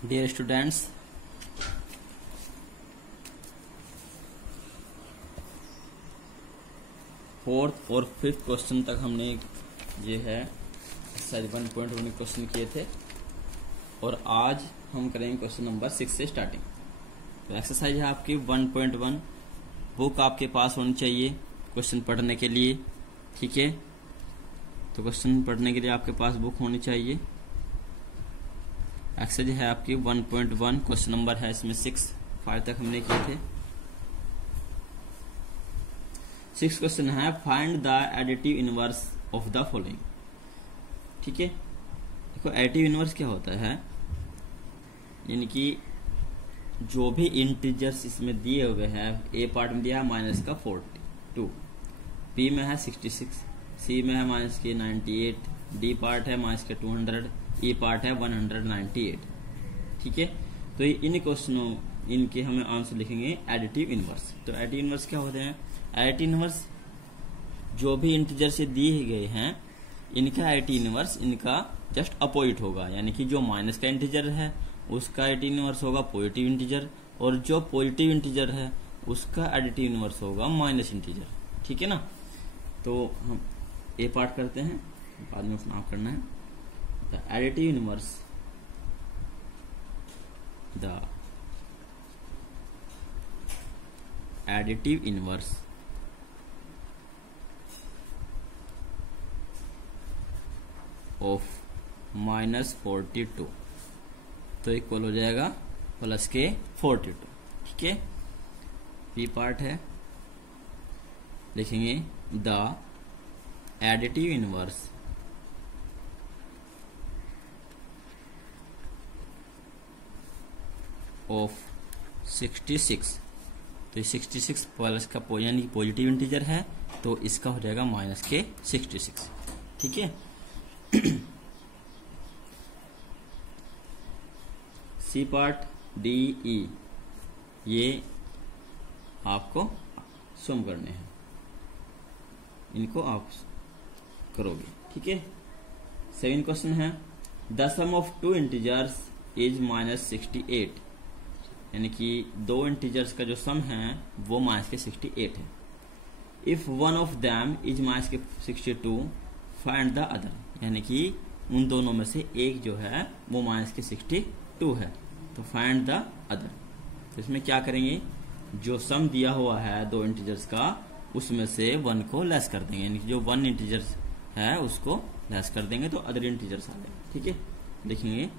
Dear students, fourth और fifth question तक हमने ये है एक्सरसाइज 1.1 क्वेश्चन किए थे और आज हम करेंगे क्वेश्चन नंबर 6 से स्टार्टिंग। तो एक्सरसाइज है आपकी 1.1। बुक आपके पास होनी चाहिए क्वेश्चन पढ़ने के लिए, ठीक है। तो क्वेश्चन पढ़ने के लिए आपके पास बुक होनी चाहिए। एक्सरसाइज है आपकी 1.1, क्वेश्चन नंबर है इसमें 6, 5 तक हमने किए थे। 6 क्वेश्चन है, find the additive inverse of the following. ठीक है, देखो एडिटिव इनवर्स क्या होता है, यानी कि जो भी इंटीजर्स इसमें दिए हुए हैं, ए पार्ट में दिया है माइनस का 42, बी में है 66, सी में है माइनस के 98, डी पार्ट है माइनस के 200, ई पार्ट है 198। ठीक है, तो इन क्वेश्चनों इनके हमें आंसर लिखेंगे एडिटिव इनवर्स। तो एडिटिव इनवर्स क्या होते हैं? एडिटिव इनवर्स जो भी इंटीजर से दिए गए हैं, इनका एडिटिव इनवर्स इनका जस्ट अपोजिट होगा, यानी कि जो माइनस का इंटीजर है उसका एडिटिव इनवर्स होगा पॉजिटिव इंटीजर, और जो पॉजिटिव इंटीजर है उसका एडिटिव इनवर्स होगा माइनस इंटीजर। ठीक है ना। तो हम ए पार्ट करते हैं, बाद में उसमें आप करना है। The additive inverse, the additive inverse of -42 तो इक्वल हो जाएगा प्लस के 42। ठीक है, बी पार्ट है, लिखेंगे द एडिटिव इनवर्स ऑफ 66। तो 66 प्लस का यानी पॉजिटिव इंटीजर है, तो इसका हो जाएगा माइनस के 66। ठीक है। सी पार्ट डी ई ये आपको सम करने हैं, इनको आप करोगे। ठीक है। 7 क्वेश्चन है, the sum of two integers is -68, यानी कि दो इंटीजर्स का जो सम है वो माइनस के 68 है। If one of them is minus के 62 फाइंड द अदर, यानी कि उन दोनों में से एक जो है वो माइनस के 62 है, तो फाइंड द अदर। तो इसमें क्या करेंगे, जो सम दिया हुआ है दो इंटीजर्स का उसमें से वन को लेस कर देंगे, यानी कि जो वन इंटीजर्स है उसको लेस कर देंगे तो अदर इंटीजर्स आ जाएंगे। ठीक है, लिखेंगे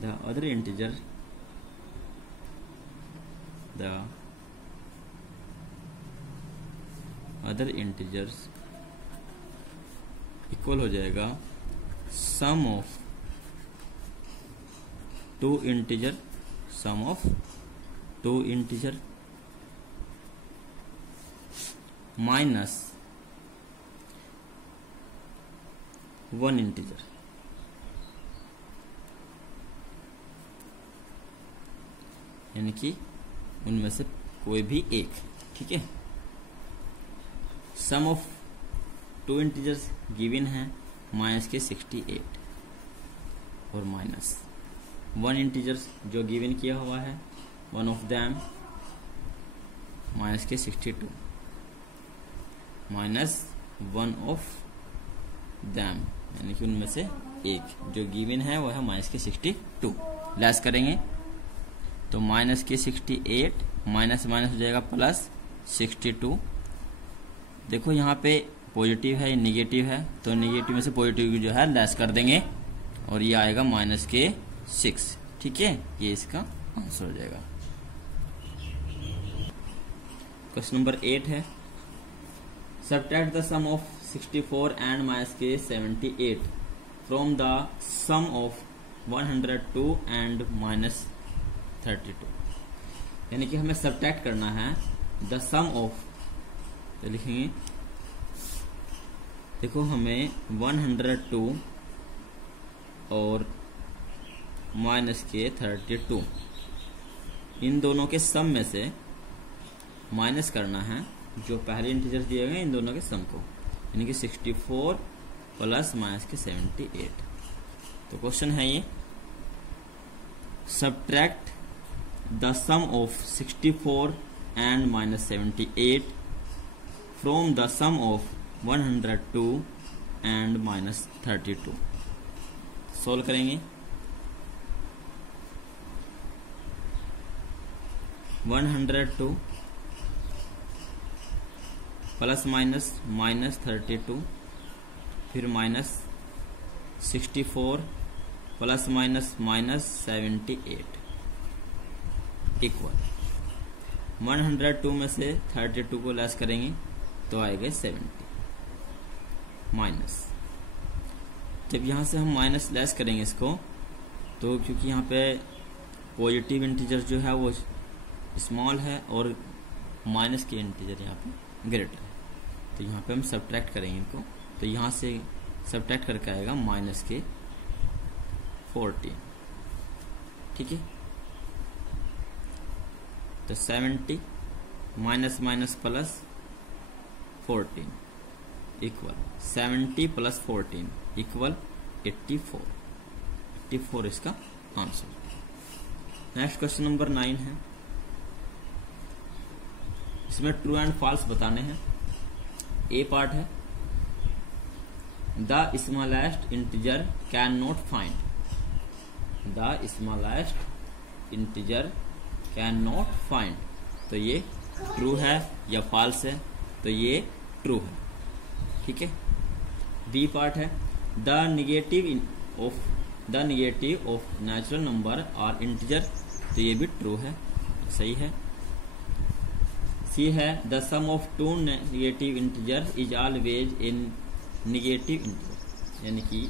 the other integer, the other integers equal हो जाएगा sum of two integer, sum of two integer minus one integer. यानी कि उनमें से कोई भी एक। ठीक है, sum of two integers given है माइनस के 68 और माइनस वन इंटीजर्स जो गिवन किया हुआ है वन ऑफ दैम माइनस के 62 माइनस वन ऑफ दैम, यानी कि उनमें से एक जो गिवन है वो है माइनस के 62। लेस करेंगे तो माइनस के 68 माइनस माइनस हो जाएगा प्लस 62। देखो यहाँ पे पॉजिटिव है, निगेटिव है, तो निगेटिव में से पॉजिटिव जो है लेस कर देंगे और ये आएगा माइनस के 6। ठीक है, ये इसका आंसर हो जाएगा। क्वेश्चन नंबर 8 है, subtract the sum of 64 and minus के 78 from the sum of 102 and minus 32। यानी कि हमें सबट्रैक्ट करना है द सम ऑफ, तो लिखेंगे देखो हमें 102 और माइनस के 32 इन दोनों के सम में से माइनस करना है जो पहले इंटीजर्स दिए गए इन दोनों के सम को, यानी कि 64 प्लस माइनस के 78। तो क्वेश्चन है ये, subtract the sum of 64 and minus 78 from the sum of 102 and minus 32. Solve करेंगे। 102 प्लस माइनस माइनस 32, फिर minus 64 plus minus minus 78 equal 102 में से 32 को लेस करेंगे तो आएगा 70 माइनस। जब यहां से हम माइनस लेस करेंगे इसको, तो क्योंकि यहाँ पे पॉजिटिव इंटीजर जो है वो स्मॉल है और माइनस के इंटीजर यहाँ पे ग्रेटर है, तो यहाँ पे हम सब्ट्रैक्ट करेंगे इनको, तो यहाँ से सब्ट्रैक्ट करके आएगा माइनस के 14। ठीक है, तो 70 minus minus plus 14 equal 70 plus 14 equal 84। 84 इसका आंसर। नेक्स्ट क्वेश्चन नंबर 9 है, इसमें ट्रू एंड फॉल्स बताने हैं। ए पार्ट है the smallest integer can not find, the smallest integer can not find, तो ये ट्रू है या फॉल्स है, तो ये ट्रू है। ठीक है। बी पार्ट है the negative of natural number और इंटीजर, तो ये भी ट्रू है, सही है। सी है the sum of two negative integer is always in negative integer, यानी कि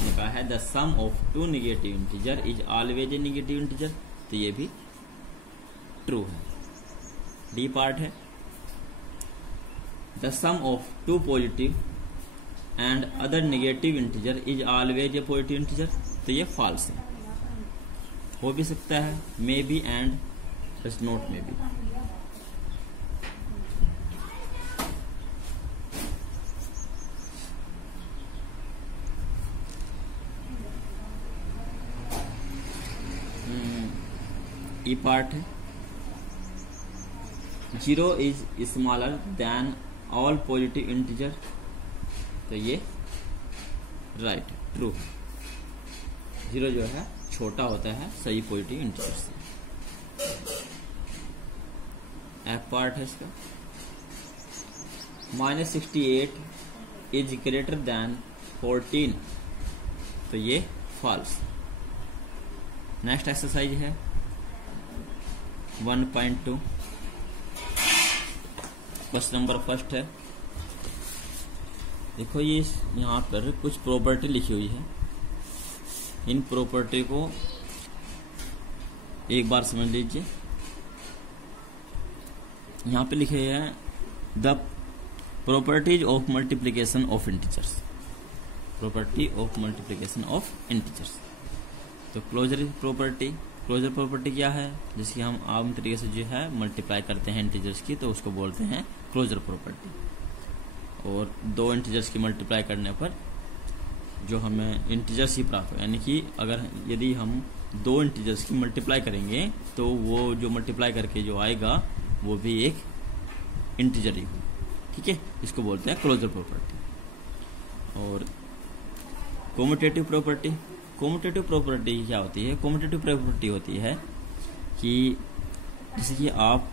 लिखा है the sum of two negative integer is always a negative integer, तो ये भी ट्रू है। डी पार्ट है the sum of two positive and other negative integer is always a positive integer, तो ये फॉल्स है। हो भी सकता है may be and is not may be. E part है 0 is smaller than all positive integer, तो ये राइट ट्रू है। 0 जो है छोटा होता है सही पॉजिटिव इंटीजर से। एफ पार्ट है इसका -68 इज ग्रेटर देन 14, तो ये फॉल्स। नेक्स्ट एक्सरसाइज है 1.2, क्वेश्चन नंबर फर्स्ट है। देखो ये यहाँ पर कुछ प्रॉपर्टी लिखी हुई है, इन प्रॉपर्टी को एक बार समझ लीजिए। यहाँ पे लिखे हैं the properties of multiplication of integers, property of multiplication of integers. तो क्लोजर प्रॉपर्टी, क्लोजर प्रॉपर्टी क्या है, जिसकी हम आम तरीके से जो है मल्टीप्लाई करते हैं इंटीजर्स की, तो उसको बोलते हैं क्लोजर प्रॉपर्टी। और दो इंटीजर्स की मल्टीप्लाई करने पर जो हमें इंटीजर्स ही प्राप्त हो, यानी कि अगर यदि हम दो इंटीजर्स की मल्टीप्लाई करेंगे तो वो जो मल्टीप्लाई करके जो आएगा वो भी एक इंटीजर ही हो। ठीक है, इसको बोलते हैं क्लोजर प्रॉपर्टी। और कोम्यूटेटिव प्रॉपर्टी, कोम्यूटेटिव प्रॉपर्टी क्या होती है? कोम्यूटेटिव प्रॉपर्टी होती है कि जैसे कि आप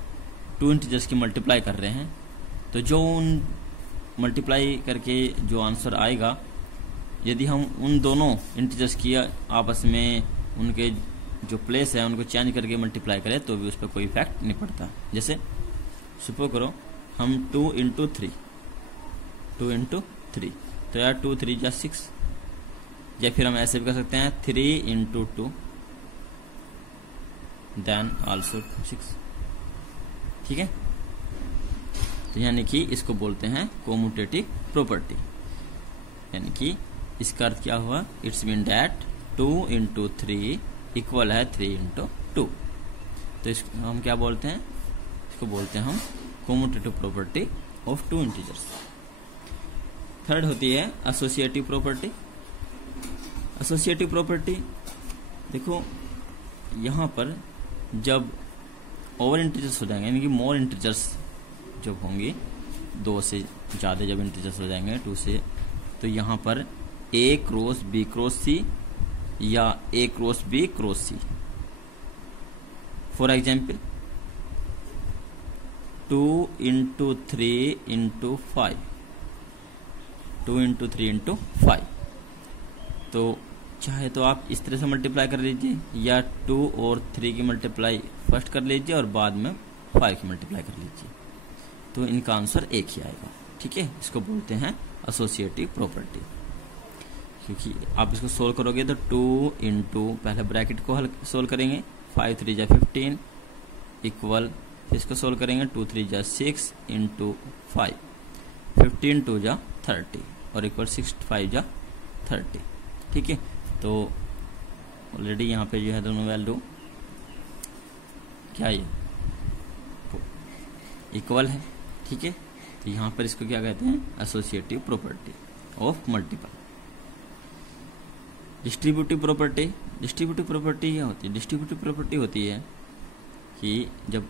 टू इंटीजर्स की मल्टीप्लाई कर रहे हैं, तो जो उन मल्टीप्लाई करके जो आंसर आएगा, यदि हम उन दोनों इंटीजर्स की आपस में उनके जो प्लेस है उनको चेंज करके मल्टीप्लाई करें तो भी उस पर कोई इफेक्ट नहीं पड़ता। जैसे सुपो करो हम 2 इंटू 3, तो यार 2 3 या 6, या फिर हम ऐसे भी कर सकते हैं 3 इंटू 2 देन आल्सो 6। ठीक है, तो यानी कि इसको बोलते हैं कोम्यूटेटिव प्रॉपर्टी। यानी कि इसका अर्थ क्या हुआ? It's mean that 2 into 3 equal है 3 इंटू 2। तो इसको हम क्या बोलते हैं? इसको बोलते हैं हम commutative property of two integers. Third होती है एसोसिएटिव प्रॉपर्टी। एसोसिएटिव प्रॉपर्टी देखो यहाँ पर जब ओवर इंटीजर्स हो जाएंगे, यानी कि मोर इंटीजर्स जब होंगे, 2 से ज़्यादा जब इंटीजर्स हो जाएंगे 2 से, तो यहाँ पर A cross B cross C या A cross B cross C. For example 2 into 3 into 5, 2 into 3 into 5। तो चाहे तो आप इस तरह से मल्टीप्लाई कर लीजिए, या 2 और 3 की मल्टीप्लाई फर्स्ट कर लीजिए और बाद में 5 की मल्टीप्लाई कर लीजिए, तो इनका आंसर एक ही आएगा। ठीक है, इसको बोलते हैं एसोसिएटिव प्रॉपर्टी। क्योंकि आप इसको सोल्व करोगे तो 2 इंटू, पहले ब्रैकेट को हल सोल्व करेंगे, 5 3 जा 15 इक्वल, फिर इसको सोल्व करेंगे 2 3 जा 6 इंटू 5, 15 2 जा 30 और इक्वल 6 5 जा 30। ठीक है, तो ऑलरेडी यहाँ पे जो है दोनों वैल्यू क्या ये इक्वल है। ठीक है, तो यहाँ पर इसको क्या कहते हैं, associative property of multiple. Distributive property, distributive property क्या होती है, डिस्ट्रीब्यूटिव प्रॉपर्टी होती है कि जब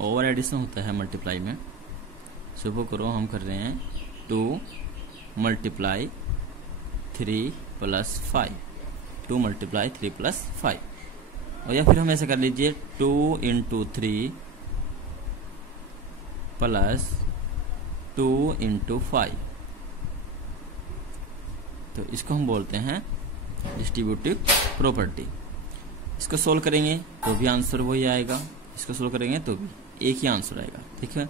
ओवर एडिशन होता है मल्टीप्लाई में, सुबह करो हम कर रहे हैं 2 मल्टीप्लाई 3 प्लस 5, 2 मल्टीप्लाई 3 प्लस 5, और या फिर हम ऐसे कर लीजिए 2 इंटू 3 प्लस 2 इंटू 5, तो इसको हम बोलते हैं डिस्ट्रीब्यूटिव प्रॉपर्टी। इसको सोल्व करेंगे तो भी आंसर वही आएगा, इसको सोल्व करेंगे तो भी एक ही आंसर आएगा। ठीक है,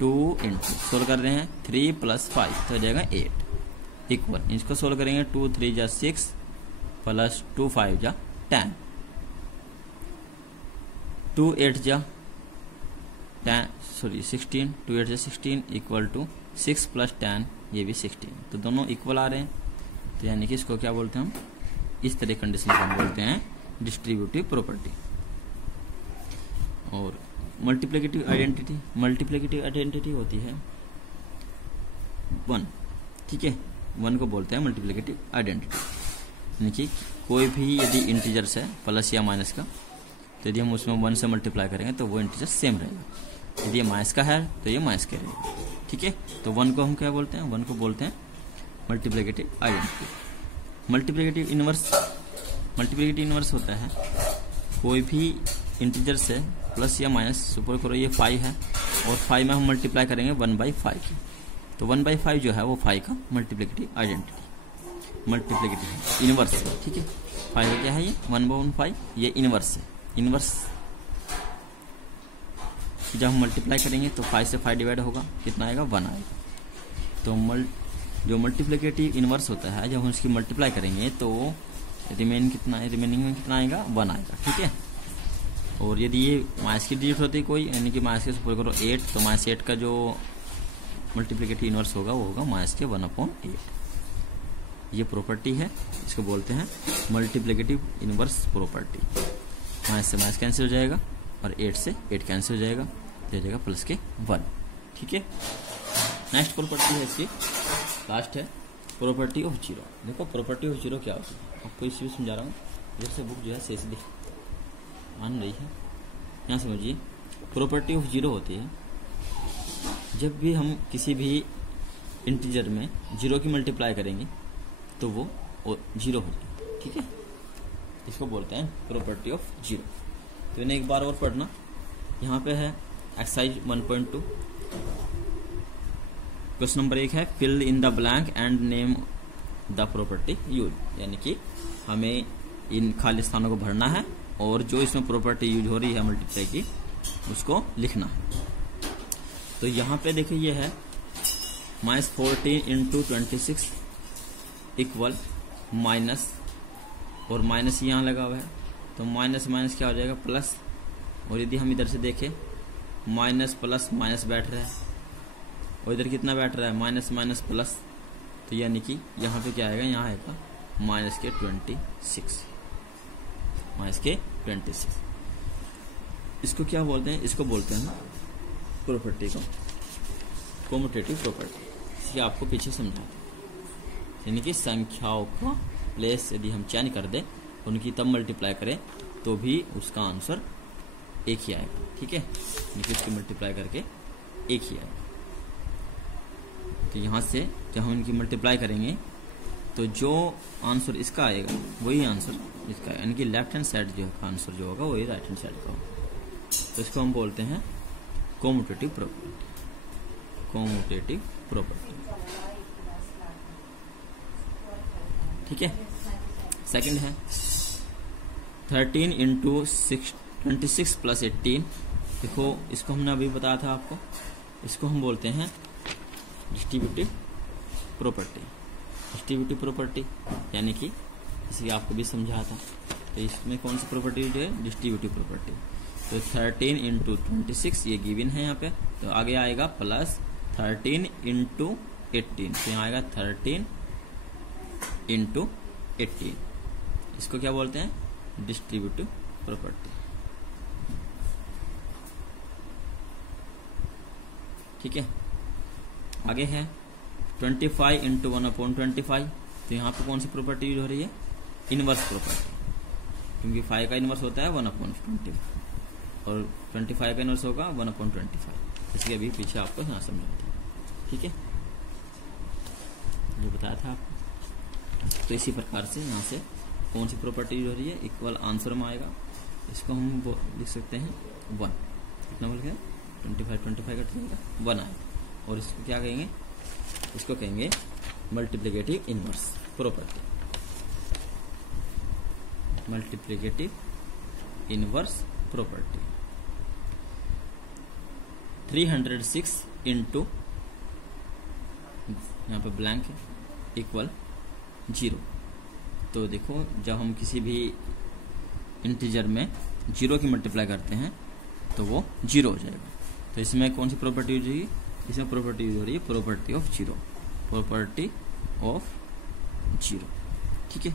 2 इंटू सोल्व कर रहे हैं 3 प्लस 5 तो हो जाएगा 8 इक्वल, इसको सोल्व करेंगे 2 3 जा 6 प्लस 2 5 जा 10, 2 8 जा 16, 2 8 जा 16 इक्वल टू 6 प्लस 10 ये भी 16, तो दोनों इक्वल आ रहे हैं। तो यानी कि इसको क्या बोलते हैं हम, इस तरह कंडीशन को हम बोलते हैं डिस्ट्रीब्यूटिव प्रॉपर्टी। और मल्टीप्लिकेटिव आइडेंटिटी, मल्टीप्लिकेटिव आइडेंटिटी होती है 1। ठीक है, 1 को बोलते हैं मल्टीप्लिकेटिव आइडेंटिटी, यानी कि कोई भी यदि इंटीजर्स है प्लस या माइनस का, तो यदि हम उसमें 1 से मल्टीप्लाई करेंगे तो वो इंटीजर सेम रहेगा, यदि ये माइनस का है तो ये माइनस का रहेगा। ठीक है, तो 1 को हम क्या बोलते हैं, 1 को बोलते हैं multiplicative identity. Multiplicative inverse, multiplicative inverse होता है कोई भी इंटीजर से प्लस या माइनस, सुपर करो ये 5 है और 5 में हम मल्टीप्लाई करेंगे 1/5 की, तो 1/5 जो है वो 5 का मल्टीप्लिकेटिव आइडेंटिटी, मल्टीप्लिकेटिव इनवर्स है। ठीक है, 5 का क्या है ये 1/5, ये इनवर्स है। इनवर्स जब हम मल्टीप्लाई करेंगे तो 5 से 5 डिवाइड होगा, कितना आएगा 1 आएगा। तो जो मल्टीप्लिकेटिव इनवर्स होता है जब हम उसकी मल्टीप्लाई करेंगे तो रिमेनिंग कितना है, रिमेनिंग में कितना आएगा 1 आएगा। ठीक है, और यदि ये माइनस की डिजिट होती है कोई, यानी कि माइनस के सुपर करो 8, तो माइनस 8 का जो मल्टीप्लिकेटिव इनवर्स होगा वो होगा माइनस के 1/8। ये प्रॉपर्टी है, इसको बोलते हैं मल्टीप्लिकेटिव इनवर्स प्रॉपर्टी। माइनस से माइनस कैंसिल हो जाएगा और 8 से 8 कैंसिल हो जाएगा, तो जाएगा प्लस के 1। ठीक है, नेक्स्ट प्रॉपर्टी है इसकी, लास्ट है प्रॉपर्टी ऑफ जीरो। देखो प्रॉपर्टी ऑफ जीरो क्या होती है, आपको इसी में समझा रहा हूँ, जैसे बुक जो है सही से मान रही है, यहाँ समझिए। प्रॉपर्टी ऑफ जीरो होती है जब भी हम किसी भी इंटीजर में जीरो की मल्टीप्लाई करेंगे तो वो जीरो हो जाएगा। ठीक है, इसको बोलते हैं प्रॉपर्टी ऑफ जीरो। तो इन्हें एक बार और पढ़ना, यहाँ पे है एक्सरसाइज 1.2, क्वेश्चन नंबर 1 है fill in the blank and name the property use, यानी कि हमें इन खाली स्थानों को भरना है और जो इसमें प्रॉपर्टी यूज हो रही है मल्टीप्लाई की उसको लिखना है। तो यहाँ पे देखिए ये है -14 इंटू 26 इक्वल माइनस, और माइनस यहाँ लगा हुआ है तो माइनस माइनस क्या हो जाएगा प्लस, और यदि हम इधर से देखें माइनस प्लस माइनस बैठ रहा है और इधर कितना बैठ रहा है माइनस माइनस प्लस, तो यानी कि यहाँ पे क्या आएगा, यहाँ आएगा माइनस के 26, माइनस के 26। इसको क्या बोलते हैं, इसको बोलते हैं प्रॉपर्टी को कम्यूटेटिव प्रॉपर्टी। ये आपको पीछे समझाते हैं, यानी कि संख्याओं का प्लेस यदि हम चेंज कर दें, उनकी तब मल्टीप्लाई करें तो भी उसका आंसर एक ही आएगा। ठीक है, इसको मल्टीप्लाई करके एक ही आएगा। तो यहाँ से जब हम इनकी मल्टीप्लाई करेंगे तो जो आंसर इसका आएगा वही आंसर इसका है, यानी कि लेफ्ट हैंड साइड जो है आंसर जो होगा वही राइट हैंड साइड का होगा। तो इसको हम बोलते हैं कोम्यूटेटिव प्रॉपर्टी। कोम्यूटेटिव प्रॉपर्टी। ठीक है। सेकंड है 13 इंटू 26 प्लस 18। देखो इसको हमने अभी बताया था आपको, इसको हम बोलते हैं डिस्ट्रीब्यूटिव प्रॉपर्टी। डिस्ट्रीब्यूटिव प्रॉपर्टी यानी कि इसे आपको भी समझाया था। तो इसमें कौन सी प्रॉपर्टी जो है, डिस्ट्रीब्यूटिव प्रॉपर्टी। तो 13 इंटू 26 ये गिवन है यहाँ पे, तो आगे आएगा प्लस 13 इंटू 18। तो यहाँ आएगा 13 इंटू 18। इसको क्या बोलते हैं, डिस्ट्रीब्यूटिव प्रॉपर्टी। ठीक है। आगे है 25 इंटू 1/25। तो यहाँ पे कौन सी प्रॉपर्टी यूज हो रही है, इनवर्स प्रॉपर्टी, क्योंकि 5 का इनवर्स होता है 1/25 और 25 का इनवर्स होगा 1/25। इसलिए अभी पीछे आपको यहाँ समझाया था। ठीक है, ये बताया था आपको। तो इसी प्रकार से यहाँ से कौन सी प्रॉपर्टी यूज हो रही है, इक्वल आंसर में आएगा। इसको हम लिख सकते हैं 1। कितना बोल गया, 25 का ठीक है 1 आएगा। और इसको क्या कहेंगे, इसको कहेंगे multiplicative inverse property. Multiplicative inverse property. 306 into, यहाँ पे ब्लैंक है, इक्वल 0। तो देखो जब हम किसी भी इंटीजर में 0 की मल्टीप्लाई करते हैं तो वो 0 हो जाएगा। तो इसमें कौन सी प्रॉपर्टी यूज होगी, इसमें प्रॉपर्टी यूज हो रही है प्रॉपर्टी ऑफ 0। Property of 0। ठीक है।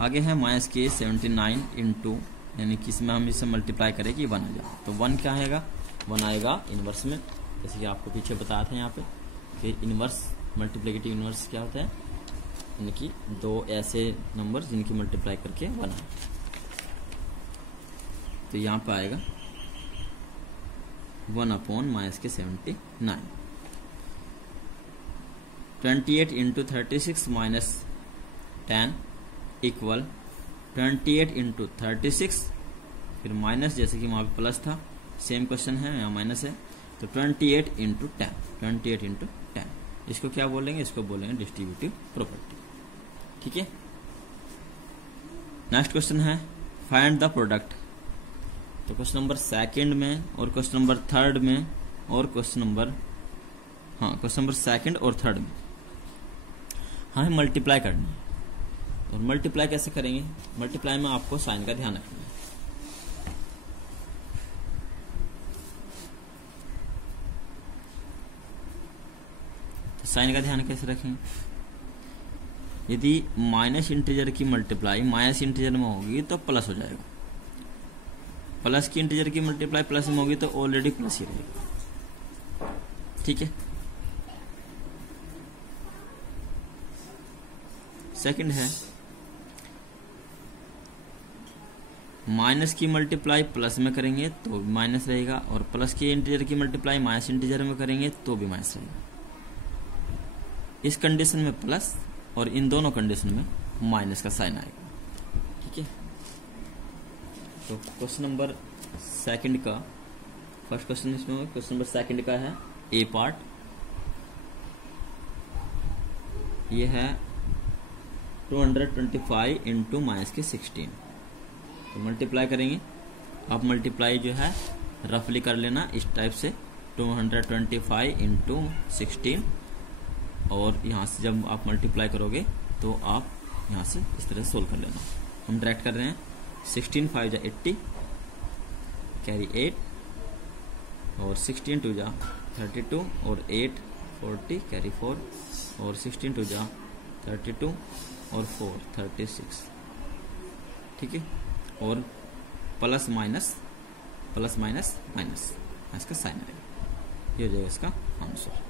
आगे है -k79 इंटू, यानी कि इसमें हम इसे मल्टीप्लाई करें कि 1 आ जाए। तो 1 क्या आएगा, 1 आएगा इनवर्स में। जैसे कि आपको पीछे बताया था यहाँ पे कि इनवर्स मल्टीप्लिकेटिव इनवर्स क्या होता है, यानी कि दो ऐसे नंबर जिनकी मल्टीप्लाई करके 1 आए। तो यहाँ पे आएगा 1/-79। 28 इंटू 36 माइनस 10 इक्वल 28 इंटू 36, फिर माइनस, जैसे कि वहाँ पे प्लस था, सेम क्वेश्चन है, यहाँ माइनस है। तो 28 इंटू 10, 28 इंटू 10। इसको क्या बोलेंगे, इसको बोलेंगे डिस्ट्रीब्यूटिव प्रॉपर्टी। ठीक है। नेक्स्ट क्वेश्चन है फाइंड द प्रोडक्ट। तो क्वेश्चन नंबर 2 में और क्वेश्चन नंबर 3 में और क्वेश्चन नंबर 2 और 3 में हमें मल्टीप्लाई करनी है। और मल्टीप्लाई कैसे करेंगे, मल्टीप्लाई में आपको साइन का ध्यान रखना है। तो साइन का ध्यान कैसे रखेंगे, यदि माइनस इंटीजर की मल्टीप्लाई माइनस इंटीजर में होगी तो प्लस हो जाएगा, प्लस की इंटीजर की मल्टीप्लाई प्लस में होगी तो ऑलरेडी प्लस ही रहेगा। ठीक है। सेकंड है माइनस की मल्टीप्लाई प्लस में करेंगे तो माइनस रहेगा, और प्लस की इंटीजर की मल्टीप्लाई माइनस इंटीजर में करेंगे तो भी माइनस रहेगा। इस कंडीशन में प्लस और इन दोनों कंडीशन में माइनस का साइन आएगा। ठीक है। तो क्वेश्चन नंबर 2 का फर्स्ट क्वेश्चन इसमें, क्वेश्चन नंबर 2 का है ए पार्ट। ये है 225 इंटू -16। तो मल्टीप्लाई करेंगे। आप मल्टीप्लाई जो है रफली कर लेना इस टाइप से, 225 इंटू 16, और यहाँ से जब आप मल्टीप्लाई करोगे तो आप यहाँ से इस तरह सोल्व कर लेना। हम डायरेक्ट कर रहे हैं, 16 5 जा 80 कैरी 8, और 16 2 जा 32 और 8 40 कैरी 4, और 16 2 जा 32 और 4 36। ठीक है। और प्लस माइनस इसका साइन आएगा, ये हो जाएगा इसका आंसर।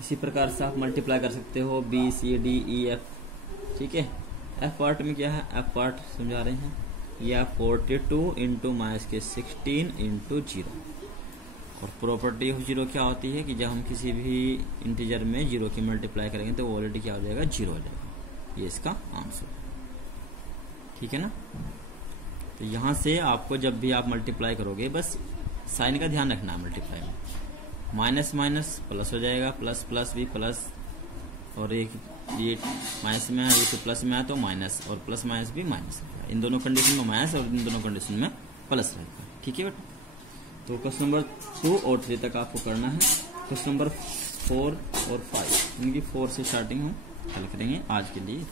इसी प्रकार से आप मल्टीप्लाई कर सकते हो B C D E F। ठीक है। एफ पार्ट में क्या है, एफ पार्ट समझा रहे हैं, यह 42 इंटू माइनस के 16 इंटू 0। और प्रॉपर्टी ऑफ जीरो क्या होती है कि जब हम किसी भी इंटीजर में जीरो की मल्टीप्लाई करेंगे तो ऑलरेडी क्या हो जाएगा, जीरो हो जाएगा। ये इसका आंसर है, ठीक है ना। तो यहां से आपको जब भी आप मल्टीप्लाई करोगे बस साइन का ध्यान रखना है, मल्टीप्लाई में माइनस माइनस प्लस हो जाएगा, प्लस प्लस भी प्लस, और एक ये माइनस में है, ये तो प्लस में है तो माइनस, और प्लस माइनस भी माइनस रहेगा। इन दोनों कंडीशन में माइनस और इन दोनों कंडीशन में प्लस रहेगा, ठीक है बेटा। तो क्वेश्चन नंबर 2 और 3 तक आपको करना है। क्वेश्चन नंबर 4 और 5 इनकी 4 से स्टार्टिंग हम हल करेंगे। आज के लिए